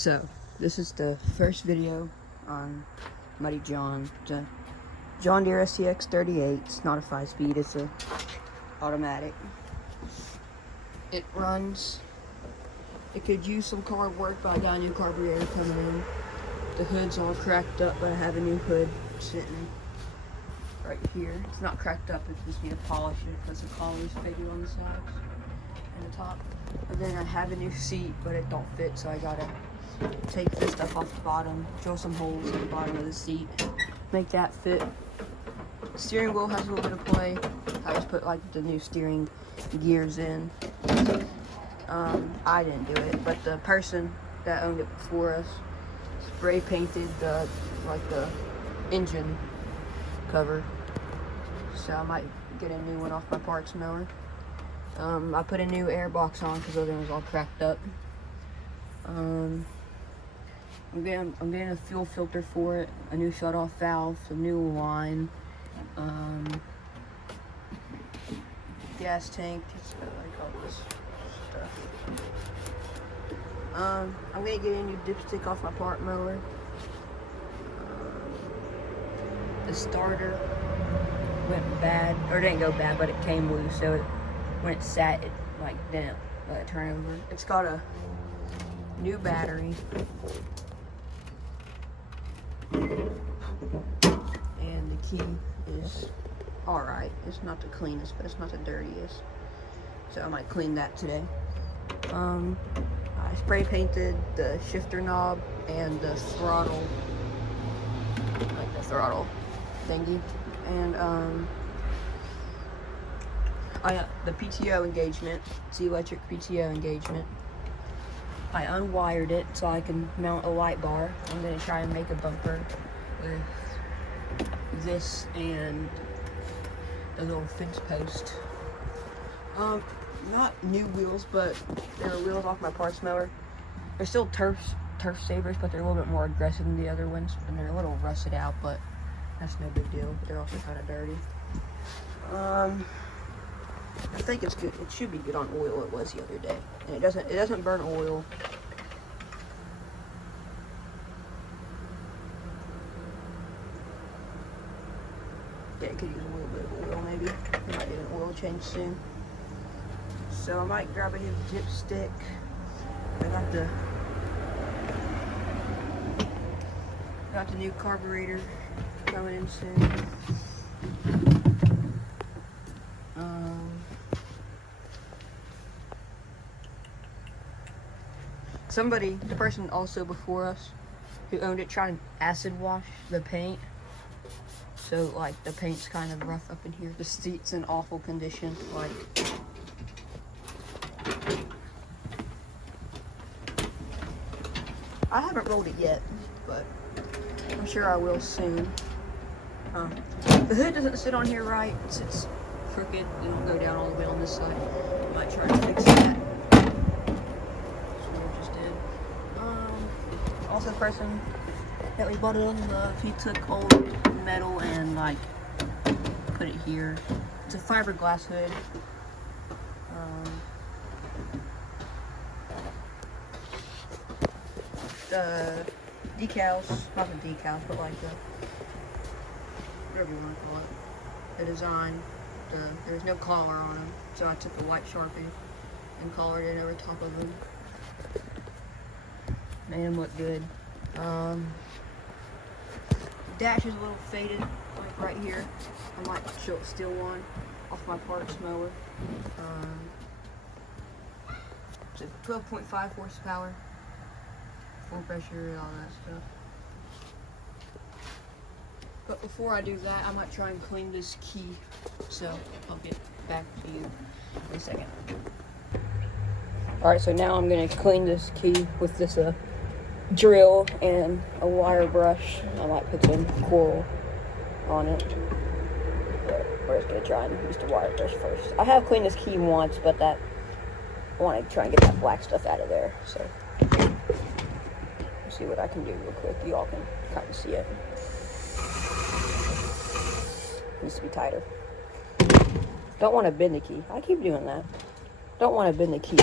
So, this is the first video on Muddy John. It's a John Deere SCX 38. It's not a 5-speed, it's a automatic. It runs. It could use some carb work, but I got a new carburetor coming in. The hood's all cracked up, but I have a new hood sitting right here. It's not cracked up, it just need to polish it because the collar's faded on the sides and the top. And then I have a new seat, but it don't fit, so I gotta take this stuff off the bottom, drill some holes in the bottom of the seat, make that fit. Steering wheel has a little bit of play. I just put like the new steering gears in. I didn't do it, but the person that owned it before us spray painted the engine cover. So I might get a new one off my parts mower. I put a new air box on because the other one was all cracked up. I'm getting a fuel filter for it, a new shut-off valve, a new line, gas tank. It's got like all this stuff. I'm gonna get a new dipstick off my part mower. The starter went bad, or it didn't go bad, but it came loose. So when it sat, it like didn't let it turn over. It's got a new battery. And the key is alright. It's not the cleanest, but it's not the dirtiest. So I might clean that today. I spray painted the shifter knob and the throttle, like the throttle thingy. And the PTO engagement, it's the electric PTO engagement. I unwired it so I can mount a light bar. I'm gonna try and make a bumper with this and the little fence post. Not new wheels, but there are wheels off my parts mower. They're still turf savers, but they're a little bit more aggressive than the other ones, and they're a little rusted out, but that's no big deal. They're also kind of dirty. I think it's good. It should be good on oil. It was the other day, and it doesn't burn oil. Yeah, it could use a little bit of oil maybe. I might get an oil change soon. So I might grab a new dipstick. I got the new carburetor coming in soon. The person also before us who owned it tried to acid wash the paint. So like the paint's kind of rough up in here. The seat's in awful condition. Like I haven't rolled it yet, but I'm sure I will soon. The hood doesn't sit on here right. It sits crooked. It don't go down all the way on this side. I might try to fix that. Also, the person that we bought it on, he took old metal and like put it here. It's a fiberglass hood. The decals, not the decals, but like the whatever you want to call it. The design. There was no collar on them, so I took a white Sharpie and collared it over top of them. Made them look good. Dash is a little faded, like right here. I might steal one off my parts mower. It's a 12.5 horsepower, full pressure, all that stuff. But before I do that, I might try and clean this key. So I'll get back to you in a second. Alright, so now I'm gonna clean this key with this drill and a wire brush. I might put some coral on it, but we're just gonna try and use the wire brush first. I have cleaned this key once, but I want to try and get that black stuff out of there. So let's see what I can do real quick. You all can kind of see it. Needs to be tighter. Don't want to bend the key. I keep doing that. Don't want to bend the key.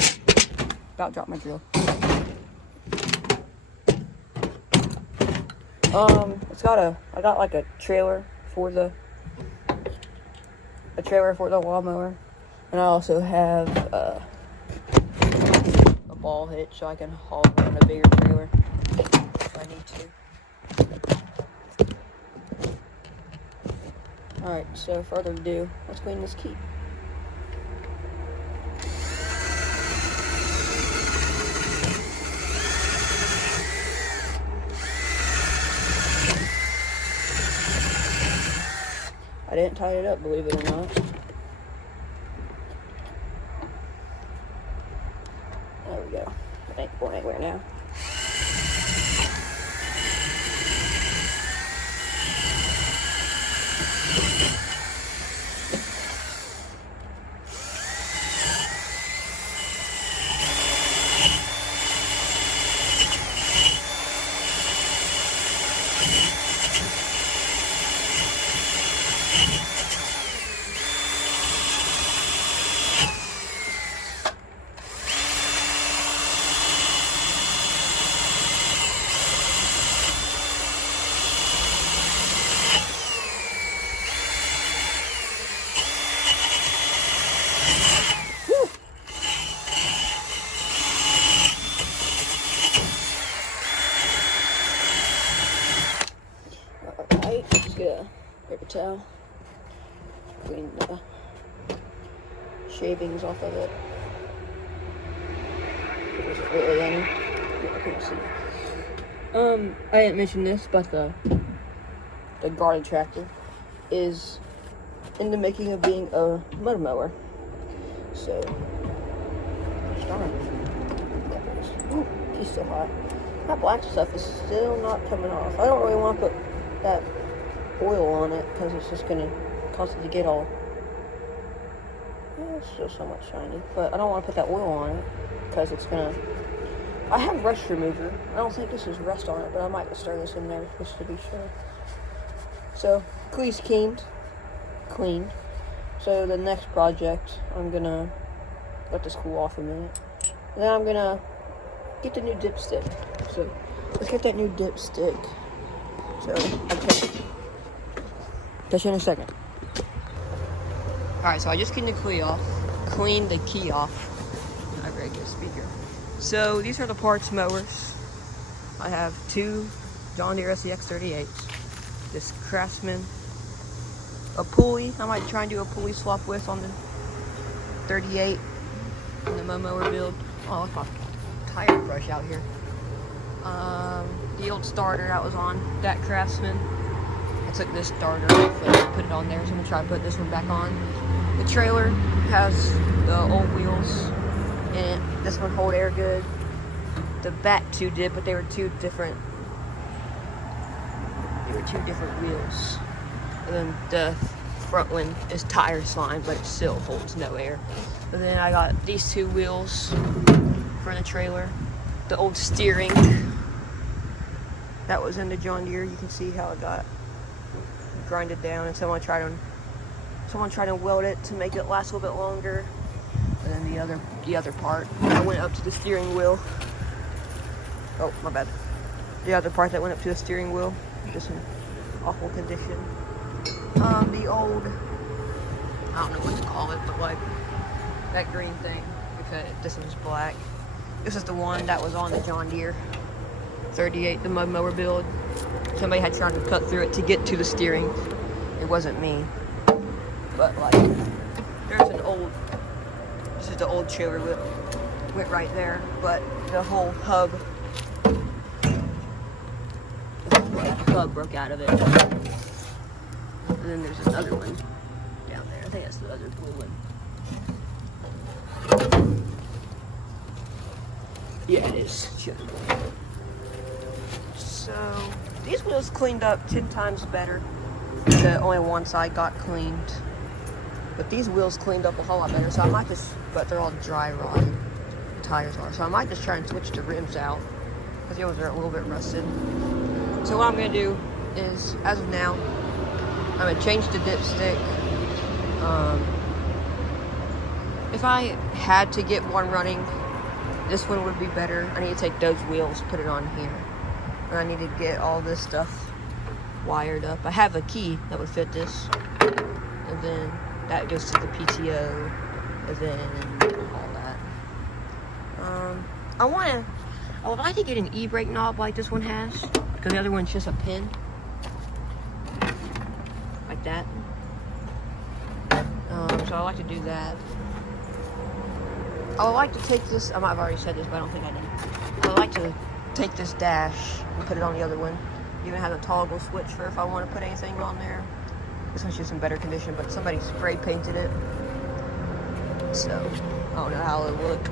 About dropped my drill. I got like a trailer for the lawnmower, and I also have a ball hitch so I can haul around a bigger trailer if I need to. Alright, so further ado, let's clean this key. I didn't tie it up, believe it or not. There we go. It ain't going anywhere now. Alright, just get a paper towel, clean the shavings off of it. There wasn't really any. Yeah, I couldn't see. I didn't mention this, but the garden tractor is in the making of being a mud mower. So, darn. Ooh, he's so hot. That black stuff is still not coming off. I don't really want to put that oil on it because it's just going to cause it to get all, it's still so much shiny, but I don't want to put that oil on it because it's going to, I have rust remover. I don't think this is rust on it, but I might just throw this in there just to be sure. So, Clee's cleaned. So the next project, I'm going to let this cool off a minute. And then I'm going to get the new dipstick. So, let's get that new dipstick. So, I'll catch you in a second. Alright, so I just cleaned the key off. Not very good speaker. So, these are the parts mowers. I have two John Deere SCX 38s. This Craftsman. A pulley. I might try and do a pulley swap with on the 38 in the mower build. Oh, look, my tire brush out here. The old starter that was on that Craftsman. I took this starter off and put it on there, so I'm gonna try to put this one back on. The trailer has the old wheels in it. This one hold air good. The back two did, but they were two different wheels. And then the front one is tire slime, but it still holds no air. And then I got these two wheels for the trailer. The old steering that was in the John Deere, you can see how it got grinded down, and someone tried to weld it to make it last a little bit longer. And then the other part that went up to the steering wheel. Oh, my bad. The other part that went up to the steering wheel, just in awful condition. The old, I don't know what to call it, but like that green thing, because this one's black. This is the one that was on the John Deere 38, the mud mower build. Somebody had tried to cut through it to get to the steering. It wasn't me. But like, there's an old, this is the old trailer whip, went right there, but the whole hub broke out of it. And then there's another one down there. I think that's the other blue one. Yeah, it is. So, these wheels cleaned up 10 times better. Only one side got cleaned. But these wheels cleaned up a whole lot better, so I might just, but they're all dry rot, tires are. So I might just try and switch the rims out, because those are a little bit rusted. So what I'm going to do is, as of now, I'm going to change the dipstick. If I had to get one running, this one would be better. I need to take those wheels, put it on here. And I need to get all this stuff wired up. I have a key that would fit this. And then that goes to the PTO. And then all that. I would like to get an e-brake knob like this one has. Because the other one's just a pin. Like that. So I like to do that. I would like to take this, I might have already said this, but I don't think I did. I would like to take this dash and put it on the other one. Even have a toggle switch for if I want to put anything on there. This one's just in better condition, but somebody spray painted it. So, I don't know how it'll look.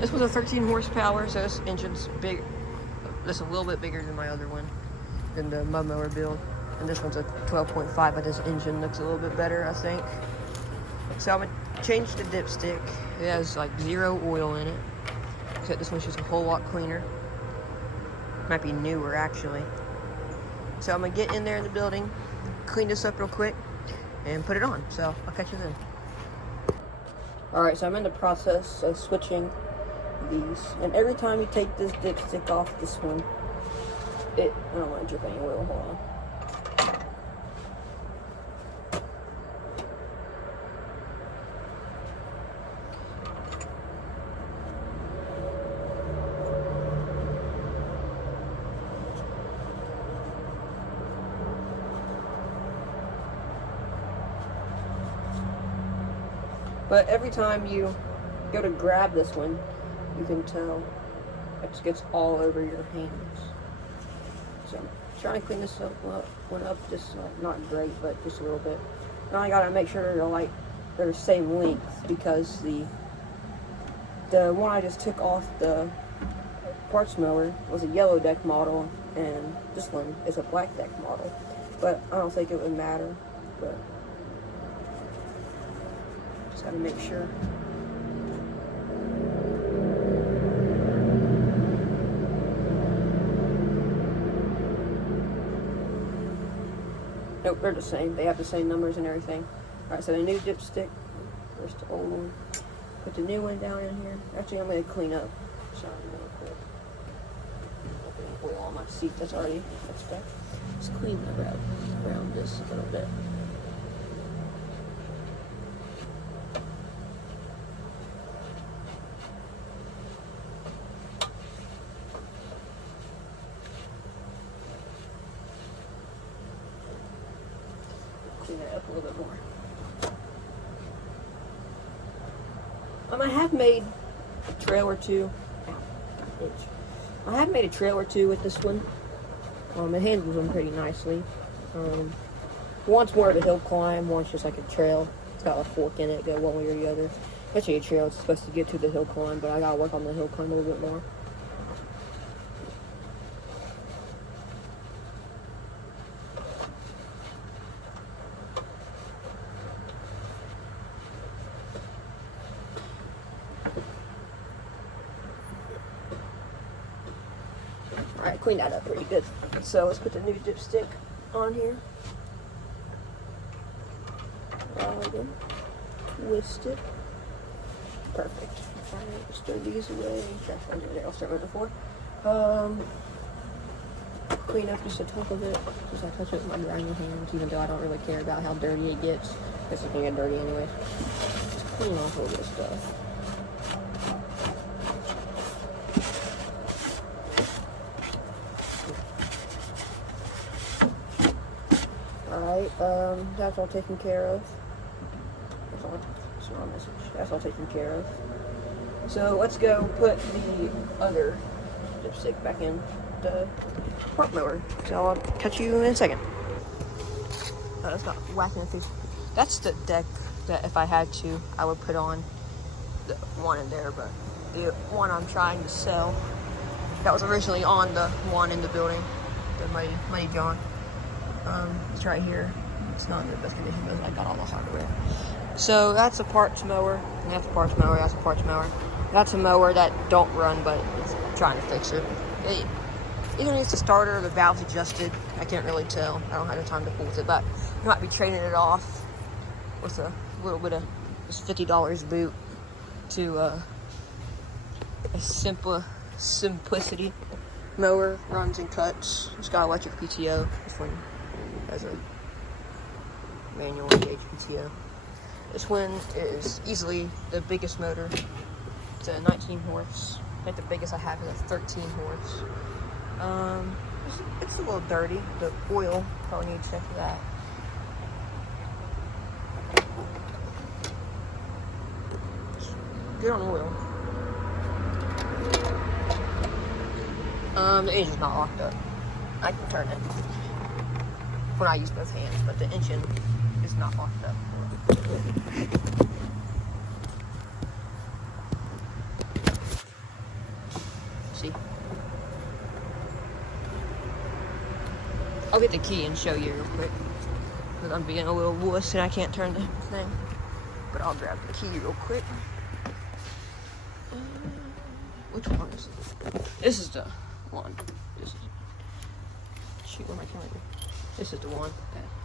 This was a 13 horsepower, so this engine's big. Just a little bit bigger than my other one, than the mud mower build. And this one's a 12.5, but this engine looks a little bit better, I think. So I'm gonna change the dipstick. It has like 0 oil in it. Except this one's just a whole lot cleaner. Might be newer actually. So I'm gonna get in there in the building, clean this up real quick, and put it on. So I'll catch you then. Alright, so I'm in the process of switching these. And every time you take this dipstick off this one, I don't want to drip any oil, hold on. But every time you go to grab this one, you can tell it just gets all over your hands. So I'm trying to clean this one up, just not great, but just a little bit. Now I gotta make sure they're the same length, because the one I just took off the parts mower was a yellow deck model, and this one is a black deck model. But I don't think it would matter. But just gotta make sure. Nope, they're the same. They have the same numbers and everything. Alright, so the new dipstick. Where's the old one? Put the new one down in here. Actually, I'm going to clean up. Sorry, real quick. Oil on my seat. That's already back. Let's clean around this a little bit. Clean it up a little bit more. I have made a trail or two. I have made a trail or two with this one. It handles them pretty nicely. One's more of a hill climb, one's just like a trail. It's got a fork in it, go one way or the other. Actually, a trail is supposed to get to the hill climb, but I gotta work on the hill climb a little bit more. Alright, clean that up pretty good. So let's put the new dipstick on here. Twist it. Perfect. Alright, let's throw these away. Trash ones over there. I'll start with the 4. Clean up just the top of it. Just I touch it with my grimy hands, even though I don't really care about how dirty it gets. It's gonna get dirty anyway. Just clean off all this stuff. Alright, that's all taken care of. That's all taken care of. So let's go put the other dipstick back in the part mower. So I'll catch you in a second. It's not whacking the face. That's the deck that if I had to, I would put on the one in there, but the one I'm trying to sell, that was originally on the one in the building, the Mighty John. It's right here. It's not in the best condition, but I got all the hardware. So that's a parts mower, and that's a parts mower, that's a parts mower. That's a mower that don't run, but it's trying to fix it. It either needs a starter or the valve's adjusted. I can't really tell. I don't have the time to fool with it, but I might be trading it off with a little bit of this $50 boot to a simplicity mower runs and cuts. It's got electric PTO. This one has a manual gauge PTO. This one is easily the biggest motor. It's a 19 horse. I think the biggest I have is a 13 horse. It's a little dirty. The oil, probably need to check for that. Good on oil. The engine's not locked up. I can turn it when I use both hands, but the engine is not locked up. See? I'll get the key and show you real quick, because I'm being a little wuss and I can't turn the thing. But I'll grab the key real quick. Which one is it? This is the one. This is, shoot, where am I camera? This is the one.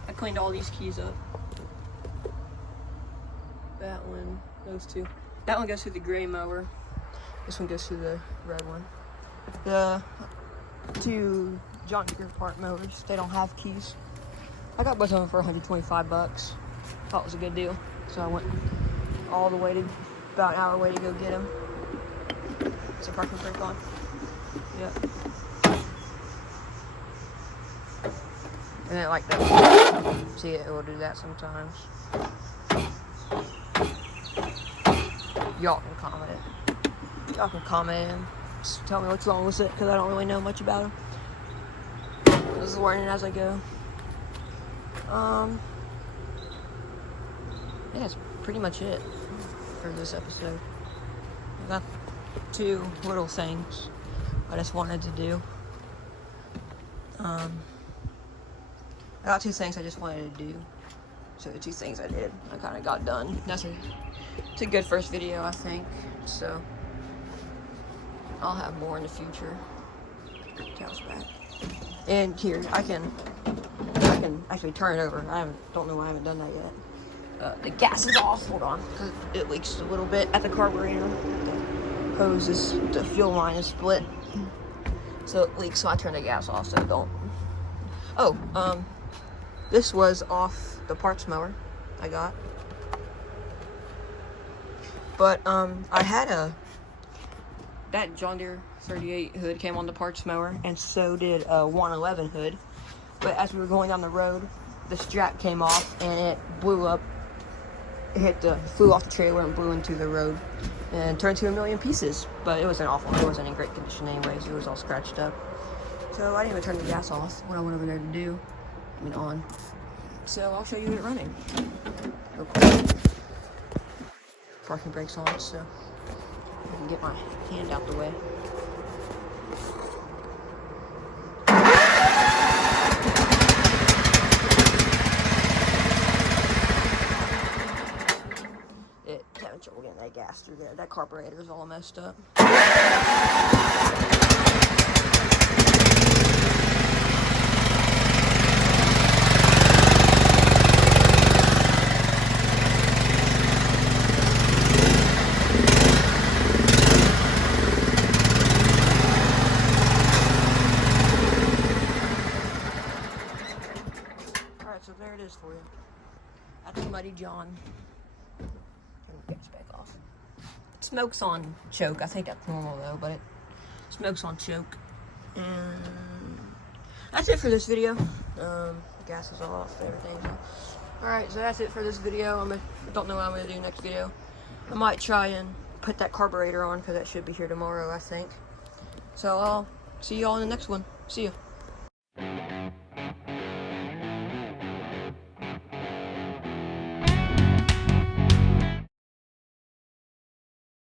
I cleaned all these keys up. That one, those two. That one goes through the gray mower. This one goes through the red one. The two John Deere part mowers, they don't have keys. I got both of them for 125 bucks. Thought it was a good deal. So I went all the way to, about an hour away to go get them. Is the parking brake on? Yep. And then like that. See, it will do that sometimes. Y'all can comment it. Y'all can comment and just tell me what's wrong with it, because I don't really know much about them. This is learning as I go. Yeah, that's pretty much it for this episode. I got two little things I just wanted to do. I got two things I just wanted to do. So the two things I did, I kind of got done. It's a good first video, I think. So I'll have more in the future. Tail's back. And here, I can actually turn it over. Don't know why I haven't done that yet. The gas is off. Hold on, because it leaks a little bit at the carburetor. The hose is, the fuel line is split, so it leaks. So I turn the gas off so it don't. Oh, this was off the parts mower I got, but I had that John Deere 38 hood came on the parts mower, and so did a 111 hood. But as we were going down the road, the strap came off and it blew up. It flew off the trailer and blew into the road and turned to a million pieces. But it wasn't awful. It wasn't in great condition anyways. It was all scratched up. So I didn't even turn the gas off when I went over there to do. I mean, on. So I'll show you it running real quick. Parking brake's on, so I can get my hand out the way. Having trouble getting that gas through there. That carburetor is all messed up. Alright, so there it is for you. That's Muddy John. Gets back off. It smokes on choke. I think that's normal though, but it smokes on choke. And that's it for this video. The gas is off, everything's off. Alright, so that's it for this video. I don't know what I'm gonna do next video. I might try and put that carburetor on, because that should be here tomorrow, I think. So I'll see you all in the next one. See ya.